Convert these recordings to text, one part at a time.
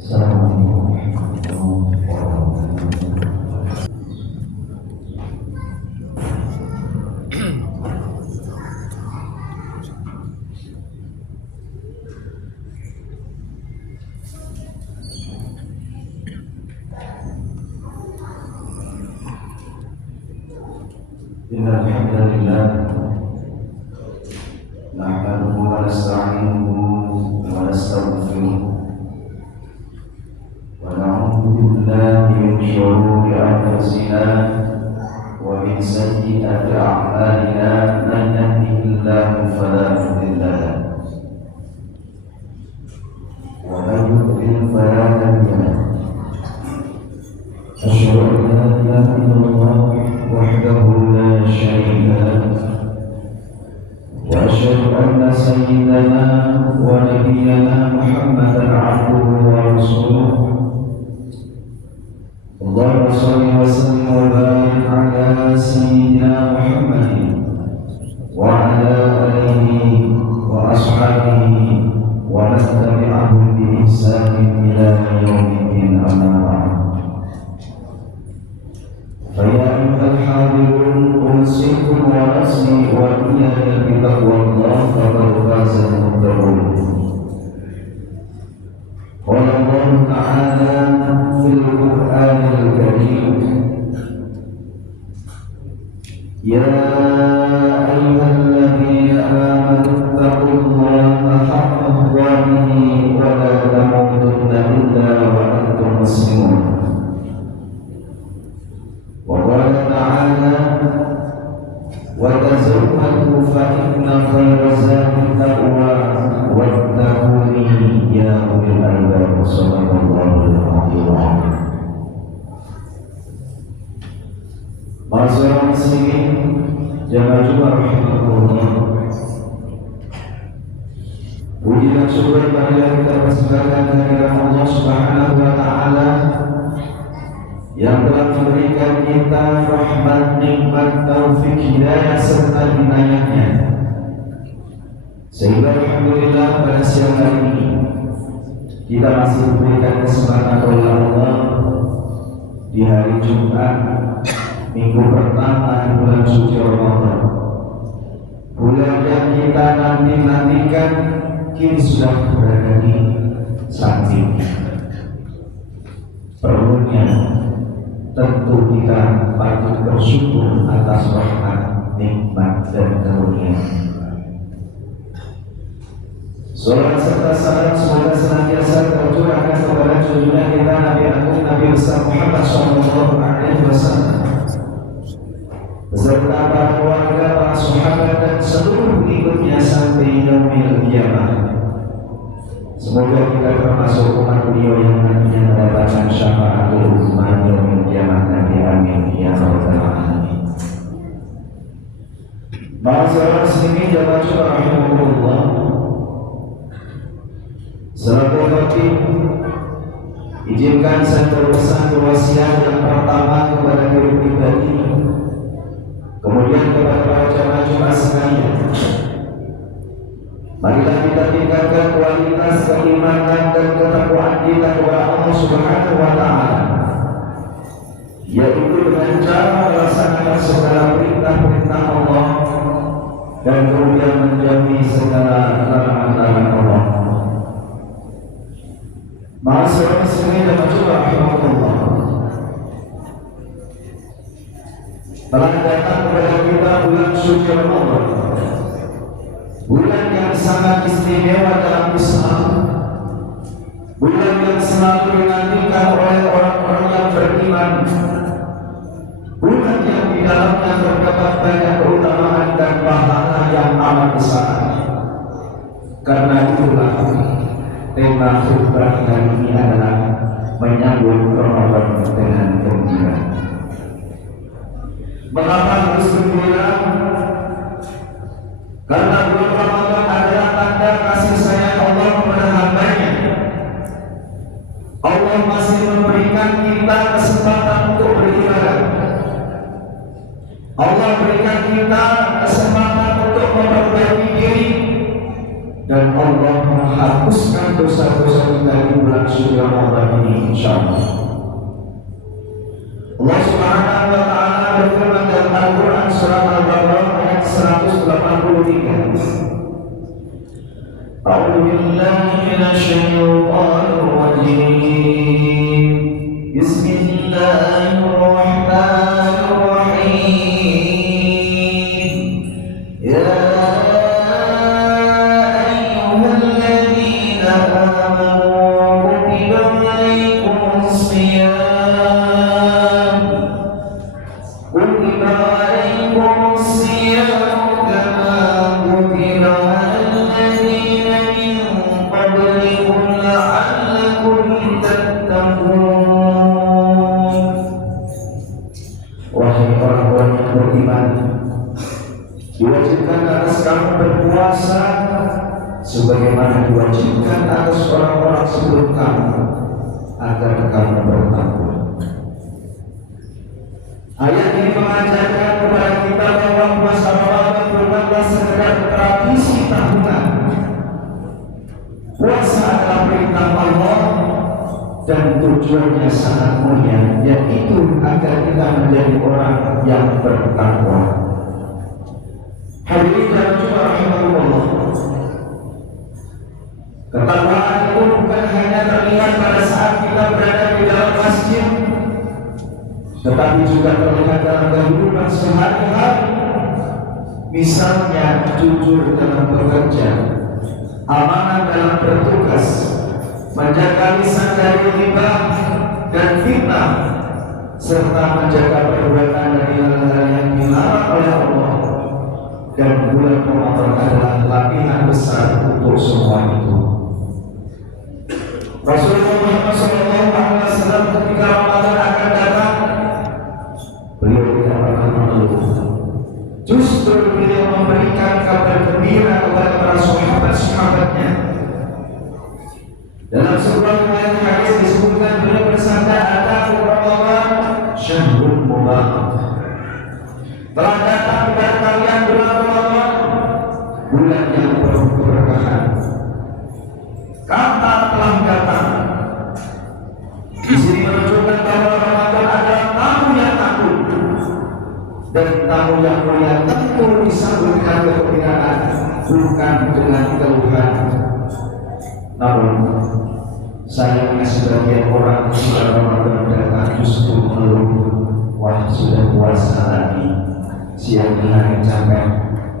Assalamualaikum warahmatullahi wabarakatuh. Innal hamdalillah nahmaduhu wa nasta'inuhu wa nastaghfiruh wa na'udzu billahi min shururi anfusina wa min sayyiati a'malina man yahdihillahu fala mudilla lahu wa man yudlil fala hadiya lahu. Asyhadu an la ilaha illallah wahdahu la syarika lahu wa asyhadu anna sayyidana wa nabiyyana Muhammadan 'abduhu wa rasuluh. Allahumma shalli wa sallim wa barik 'ala sayyidina Muhammadin wa 'ala alihi wa ashabihi wa man tabi'ahum bi ihsanin ila yaumiddin, amma ba'd. فيا أيها الحاضرون أوصيكم ونفسي وإياي بتقوى الله فقد فاز المتقون. قال الله تعالى في القرآن الكريم: يا أيها الذين آمنوا اتقوا الله حق تقاته ولا تموتن إلا وأنتم مسلمون. وقال تعالى: وتزودوا فإن خير الزاد التقوى واتقوني يا أولي الألباب. صدق الله العظيم. Ma'asyiral muslimin, jamaah rahimahullah. Puji dan syukur marilah kita persembahkan kehadirat Allah Subhanahu wa taala yang telah memberikan kita rahmat, nikmat, taufik, hidayah serta inayahnya, sehingga alhamdulillah pada siang hari ini kita masih diberikan kesempatan oleh Allah di hari Jumat, minggu pertama di bulan suci Ramadan, bulan yang kita nantikan kini sudah berada di samping. Perlunya tentu kita patut bersyukur atas rahmat, nikmat, dan karunia. Salam serta salam semoga senantiasa tercurahkan kepada junjungan kita Nabi Agung Nabi besar Muhammad SAW beserta para keluarga, para sahabat, dan seluruh pengikutnya sampai yaumil qiyamah. Semoga kita termasuk umat beliau yang nantinya mendapatkan syafaatul uzma yaumil qiyamah. Nabi amin ya rabbal alamin. Ma'asyiral muslimin jamaah rahimahullah. Selaku khatib, izinkan saya berpesan wasiat yang pertama kepada diri pribadi, kemudian kepada para jamaah Jumat sekalian. Marilah kita tingkatkan kualitas keimanan dan ketakwaan kita kepada Allah Subhanahu wa taala, yaitu dengan cara melaksanakan segala perintah-perintah Allah dan kemudian menjauhi segala larangan-larangan Allah. Ma'asyiral muslimin dan rahimahullah, telah datang kepada kita bulan suci Ramadan, bulan yang sangat istimewa dalam Islam, bulan yang selalu dinantikan oleh orang-orang yang beriman, bulan yang di dalamnya terdapat banyak keutamaan dan pahala yang amat besar. Karena itulah tema khutbah hari ini adalah menyambut Ramadan dengan gembira. Mengapa harus gembira? Karena bulan Ramadan adalah tanda kasih sayang Allah kepada hambanya. Allah masih memberikan kita kesempatan untuk beribadah. Allah berikan kita kesempatan untuk memperbaiki diri dan dan Allah menghapuskan dosa-dosa kita di bulan suci Ramadan ini, insyaallah. Allah Subhanahu wa taala berfirman dalam Al-Qur'an surah Al-Baqarah ayat 183. A'udzu billahi minasy syaithanir rajim. Bismillahirrahmanirrahim. Ya ayyuhalladzina amanu kutiba 'alaikumus shiyam kutiba 'alaikumus shiyam kama kutiba 'alal ladzina min qablikum la'allakum tattaqun. Wahai orang-orang yang beriman, diwajibkan atas kamu berpuasa sebagaimana diwajibkan atas orang-orang sebelum kamu agar kamu bertakwa. Ayat ini mengajarkan kepada kita bahwa puasa Ramadan bukanlah sekedar tradisi tahunan. Puasa adalah perintah Allah dan tujuannya sangat mulia, yaitu agar kita menjadi orang yang bertakwa. Hadirin dan jemaah rahimahullah, ketakwaan itu bukan hanya terlihat pada saat kita berada di dalam masjid, tetapi juga terlihat dalam kehidupan sehari-hari. Misalnya jujur dalam bekerja, amanah dalam bertugas, menjaga lisan dari ghibah dan fitnah, serta menjaga perbuatan dari hal-hal yang dilarang oleh Allah. Dan bulan Ramadan adalah latihan besar untuk semua itu. Rasulullah Muhammad SAW ketika Ramadan akan datang, beliau tidak pernah mengeluh. Justru beliau memberikan kabar gembira kepada para sahabat-sahabatnya. Dalam sebuah riwayat hadis disebutkan beliau bersabda, "Ataku Ramadan syahrul mubarak." Telah datang kepada kalian bulan Ramadan, bulan yang penuh keberkahan. Kata telah datang di sini menunjukkan bahwa Ramadan adalah tamu yang takut, dan tamu yang mulia tentu disambut dengan kegembiraan, bukan dengan keluhan. Namun sayangnya sebagian orang bulan Ramadan datang justru mengeluh, wah sudah puasa lagi, siang hari capek,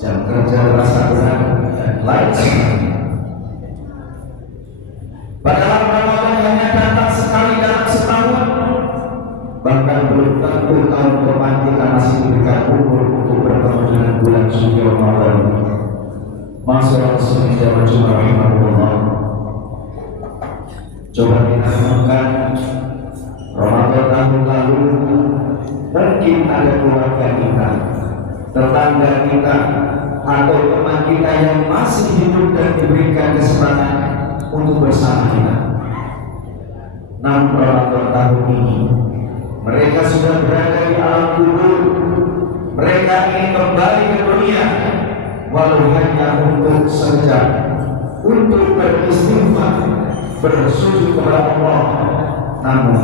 jam kerja terasa berat, dan lain sebagainya. Padahal Ramadan hanya datang sekali dalam setahun, bahkan belum tentu tahun depan kita masih diberikan umur untuk bertemu dengan bulan suci Ramadan. Masyaallah muslimin dan muslimat rahimahullah. Coba kita renungkan Ramadan tahun lalu, mungkin ada keluarga kita, tetangga kita, atau teman kita yang masih hidup dan diberikan kesempatan untuk bersama kita. Namun Ramadan tahun ini mereka sudah berada di alam kubur. Mereka ingin kembali ke dunia, walau hanya untuk sekejap, untuk beristighfar, bersujud kepada Allah. Namun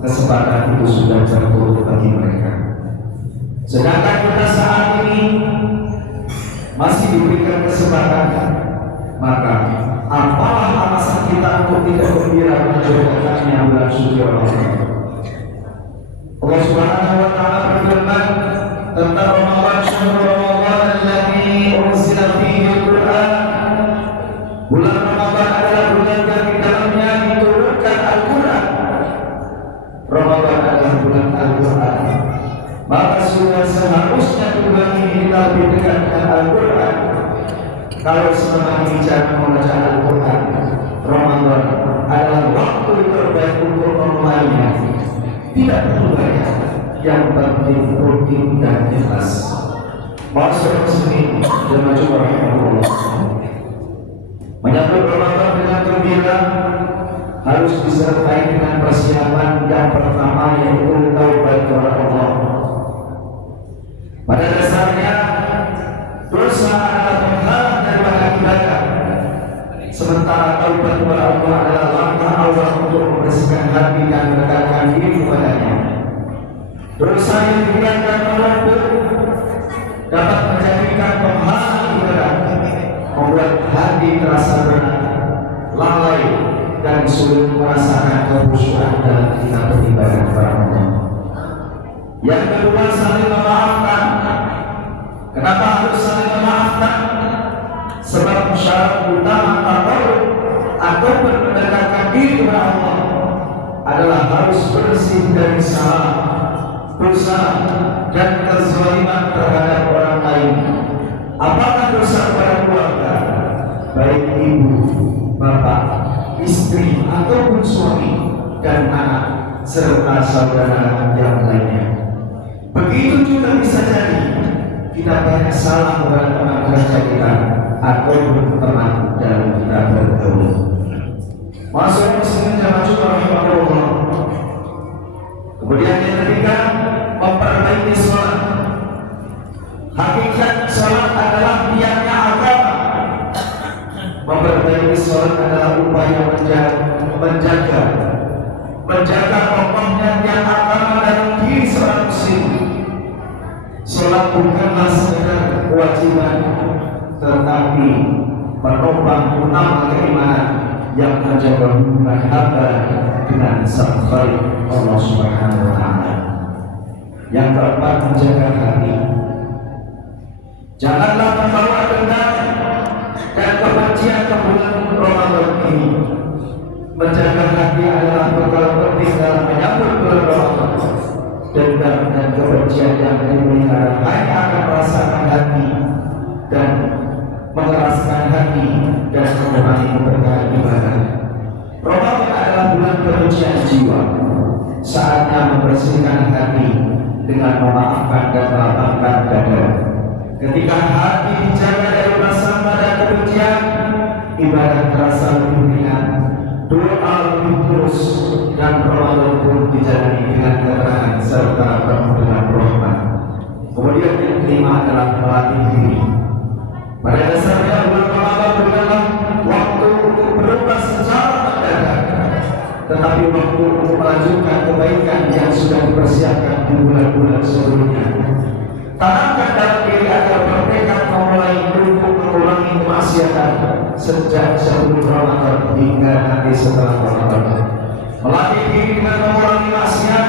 kesempatan itu sudah jatuh bagi mereka. Sedangkan kita saat ini masih diberikan kesempatan, maka apalah alasan kita untuk tidak gembira mencoba-cobanya bulan suci Ramadan? Allah Subhanahu wa taala berfirman tentang Ramadan, syahrul Ramadan alladzi unzila fihi al-Qur'an. Bulan Ramadan adalah bulan yang di dalamnya diturunkan Al-Qur'an. Ramadan adalah bulan Al-Qur'an. Maka sudah seharusnya bulan ini kita lebih dekat dengan Al-Qur'an. Kalau selama ini bicara membaca Al-Quran, Ramadan adalah waktu terbaik untuk memulainya. Tidak perlu banyak, yang penting rutin dan jelas. Masyaallah muslimin dan muslimat rahimahullah. Menyambut Ramadan dengan gembira harus disertai dengan persiapan yang pertama, yaitu taubat kepada Allah. Pada dasarnya dosa adalah penghalang daripada ibadah. Sementara taubat kepada Allah adalah langkah awal untuk membersihkan hati dan mendekatkan diri kepadanya. Dosa yang dibiarkan menumpuk dapat menjadikan penghalang ibadah, membuat hati terasa berat, lalai, dan sulit merasakan kekhusyuan dalam kita beribadah kepada Allah. Yang kedua, saling memaafkan. Kenapa harus saling memaafkan? Sebab syarat utama takarrub atau mendekatkan diri kepada Allah adalah harus bersih dari salah, dosa, dan kezaliman terhadap orang lain. Apakah dosa kepada keluarga, baik ibu, bapak, istri, ataupun suami dan anak, serta saudara yang lainnya. Begitu juga bisa jadi kita banyak salah kepada teman kerja kita atau teman dalam kita bergaul. Masuk muslimin jamaah Jumat rahimahullah. Kemudian yang ketiga, memperbaiki sholat. Hakikat sholat adalah niatnya agama. Memperbaiki sholat adalah upaya menjaga pokoknya niat agama dalam diri seorang muslim. Sholat bukanlah sekedar kewajiban, tetapi menopang utama keimanan yang menjaga hubungan hamba dengan Sang Khalik Allah Subhanahu wa Ta'ala. Yang keempat, menjaga hati. Janganlah membawa dendam dan kebencian ke bulan Ramadan ini. Menjaga hati adalah bekal penting dalam menyambut bulan Ramadan. Dendam dan kebencian yang dipelihara hanya akan merasakan hati dan mengeraskan hati dan mengurangi keberkahan ibadah. Ramadan adalah bulan penyucian jiwa. Saatnya membersihkan hati dengan memaafkan dan melapangkan dada. Ketika hati dijaga dari prasangka dan kebencian, ibadah terasa lebih ringan, doa lebih terus, dan Ramadan pun dijalani dengan ketenangan serta penuh dengan rahmat. Kemudian yang kelima adalah melatih diri. Pada dasarnya bulan Ramadan bukanlah waktu untuk berubah secara mendadak, tetapi waktu untuk melanjutkan kebaikan yang sudah dipersiapkan di bulan-bulan sebelumnya. Tanamkan dalam diri agar bertekad memulai untuk mengurangi kemaksiatan sejak sebelum Ramadan hingga nanti setelah Ramadan. Melatih diri dengan mengurangi maksiat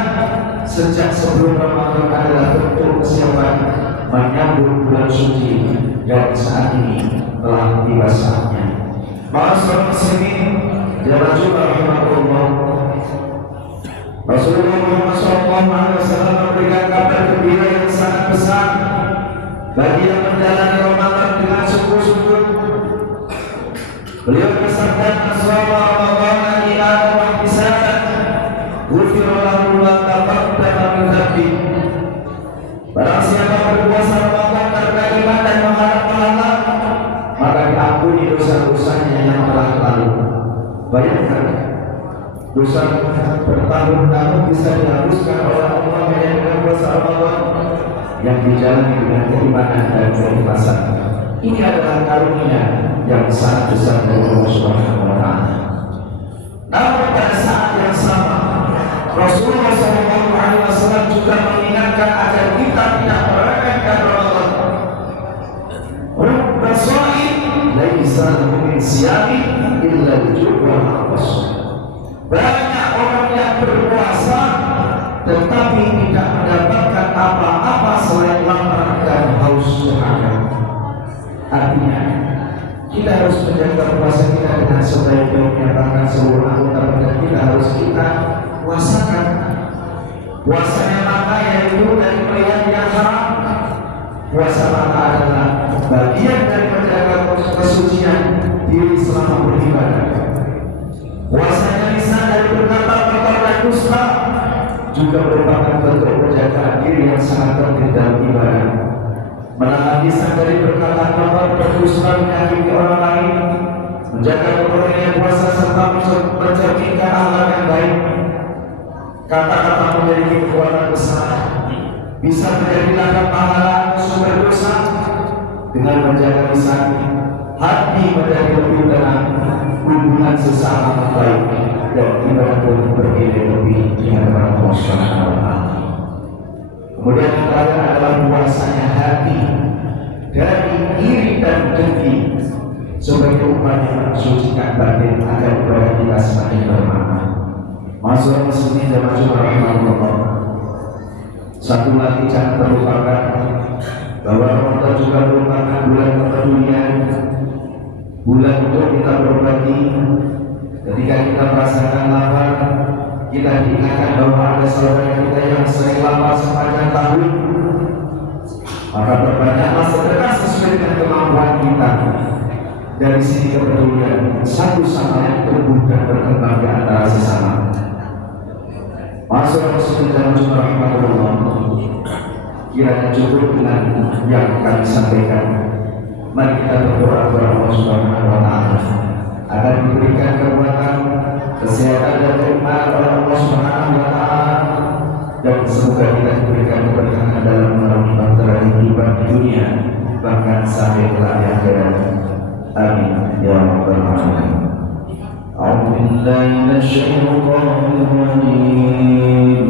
sejak sebelum Ramadan adalah bentuk kesiapan menyambut bulan suci yang saat ini telah tiba saatnya. Ma'asyiral muslimin, jamaah Jumat rahimahullah. Rasulullah Muhammad SAW memberikan kabar gembira yang sangat besar bagi yang menjalani Ramadan dengan sungguh-sungguh. Beliau bersabda, "As-sawma Ramadan imanan wa ihtisaban, ghufira lahu ma taqaddama min dhanbi." Barang siapa berpuasa Ramadan karena iman dan mengharap pahala, maka diampuni dosa-dosanya yang telah lalu. Bayangkan, dosa bertahun-tahun bisa dihapuskan oleh Allah dengan puasa Ramadan yang dijalani dengan keimanan dan keikhlasan. Ini adalah karunia yang sangat besar dari Allah Subhanahu wa Ta'ala. Namun pada saat yang sama, Rasulullah SAW juga mengingatkan agar kita tidak meremehkan Ramadan. Rubba sha'im laisa lahu min siyami illa al-ju' wal 'athas. Banyak orang yang berpuasa tetapi tidak mendapatkan apa-apa selain lapar dan haus dahaga. Artinya, kita harus menjaga puasa kita dengan sebaik-baiknya, bahkan seluruh anggota badan kita harus kita puasakan. Puasanya mata yaitu dari melihat yang haram. Puasa mata adalah bagian dari menjaga kesucian diri selama beribadah. Puasanya lisan dari berkata kotor dan dusta juga merupakan bentuk penjagaan diri yang sangat penting dalam ibadah. Menahan lisan dari berkata kotor, berdusta, menyakiti orang lain, menjaga kemurnian puasa serta mencerminkan akhlak yang baik. Kata-kata memiliki kekuatan besar, bisa menjadi ladang pahala sumber dosa. Dengan menjaga lisan, hati menjadi lebih tenang, hubungan sesama baik, dan ibadah pun lebih di hadapan Allah Subhanahu wa Ta'ala. Kemudian yang terakhir adalah puasanya hati dari iri dan dengki sebagai upaya mensucikan batin agar ibadah kita semakin bermakna. Masyaallah muslimin dan masyaallah rahmatullah. Satu lagi jangan terlupakan bahwa Ramadan juga merupakan bulan kepedulian, bulan untuk kita berbagi. Ketika kita merasakan lapar, kita diingatkan bahwa ada saudara kita yang sering lapar sepanjang tahun, maka perbanyaklah sedekah sesuai dengan kemampuan kita. Dari sini kepedulian satu sama lain tumbuh dan berkembang di antara sesama. Masyaallah muslimin dan rahmatullah. Kiranya cukup dengan yang kami sampaikan. Mari kita berdoa kepada Allah Subhanahu wa Ta'ala agar diberikan kekuatan, kesehatan dan keimanan oleh Allah Subhanahu wa Ta'ala, dan semoga kita diberikan keberkahan dalam melalui bahtera kehidupan di dunia bahkan sampai kelak di akhirat. Amin ya rabbal alamin. A'udzu billahi minasyaitonir rajim.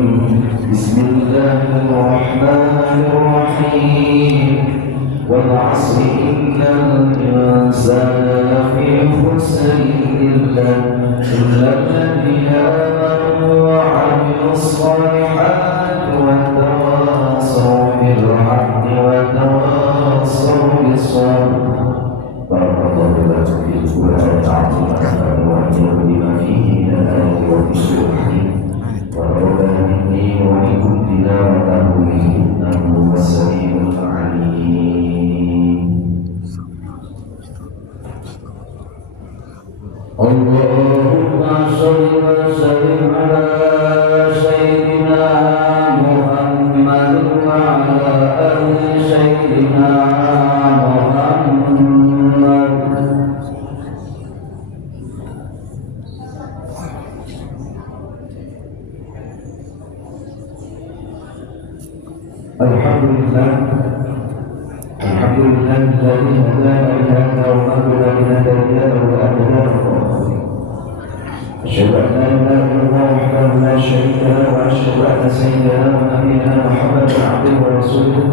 Bismillahirrahmanirrahim. Wal 'asri innal insana lafi khusr illa alladhina amanu wa 'amilus solihati wa tawassaw bil haqqi wa tawassaw bis sabr. Barakallahu lakum fil Qur'an al-'azim wa bima fihi min al-ayati wa dhikri wa rabbana inni wa minkum tilawatahu innahu was-sami'ul 'alim. Allahumma shalli wa sallim ala sayyidina Muhammad wa ala ali sayyidina Muhammad. Alhamdulillah, alhamdulillah alladzi hadana li hadha wa ma kunna linahtadiya lawla an hadana Allah. Asyhadu an la ilaha illallah wahdahu la syarika lahu wa asyhadu anna sayyidana wa nabiyyana Muhammadan 'abduhu wa rasuluh.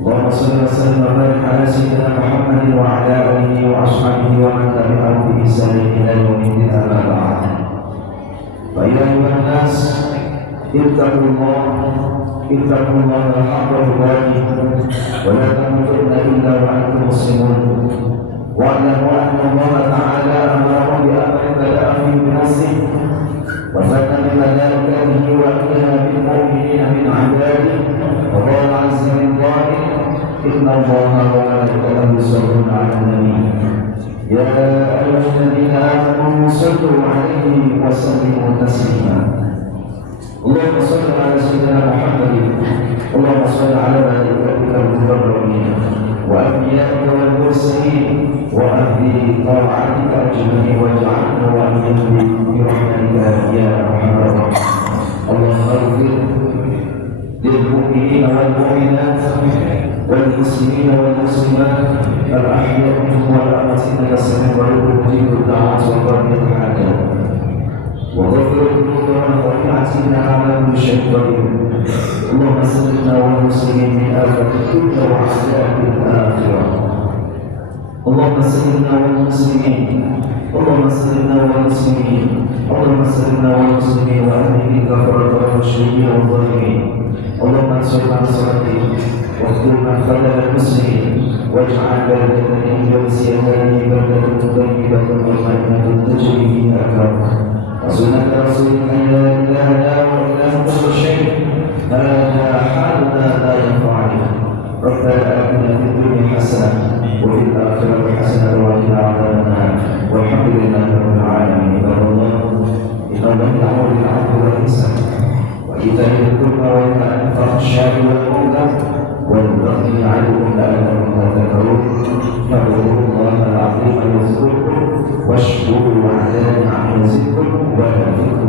Allahumma shalli wa sallim wa barik ala sayyidina Muhammadin wa ala alihi wa ashabihi wa man tabi'ahum bi ihsan ila yaumil din, amma ba'd. Wa ya ayyuhan nas ittaqullah اتقوا الله حق تقاته ولا تموتن الا وانتم مسلمون واعلموا ان الله تعالى امركم بامر بدا فيه بنفسه وفتن بملائكته واذن بالمؤمنين من عباده وقال عز من قائل ان الله وملائكته يصلون على النبي يا ايها الذين امنوا صلوا عليه وسلموا تسليما. اللهم صل على سيدنا محمد. اللهم صل على ملائكتك المقربين وانبيائك والمرسلين واهل طاعتك اجمعين واجعلنا واياهم برحمتك يا ارحم الراحمين. اللهم اغفر للمؤمنين والمؤمنات والمسلمين والمسلمات الاحياء منهم والاموات انك سميع قريب مجيب الدعوات وقرب الحاجات. وغفر الذنوب والخطيئات انك على كل شيء قدير. اللهم سلمنا والمسلمين من آفة الدنيا وعذاب الآخرة. اللهم سلمنا والمسلمين. اللهم سلمنا والمسلمين. اللهم سلمنا والمسلمين وأهله الكفرة والمشركين والظالمين. اللهم انصر من صلاتهم واخذل من خذل المسلمين واجعل بلدة الفردوس هذه بلدة طيبة مطمئنة تجري فيها الأنهار وسنة رسولك لا إله إلا هو إله كل شيء. هذا حالنا لا ينفع علينا. ربنا آتنا في الدنيا حسنة وفي الآخرة حسنة وقنا عذاب النار. والحمد لله رب العالمين. عباد الله إن الله يأمر بالعدل والإحسان وإيتاء ذي القربى وينهى عن الفحشاء والمنكر والبغي يعظكم لعلكم تذكرون. فاذكروا الله العظيم يذكركم واشكروا على نعمه يزدكم ولذكر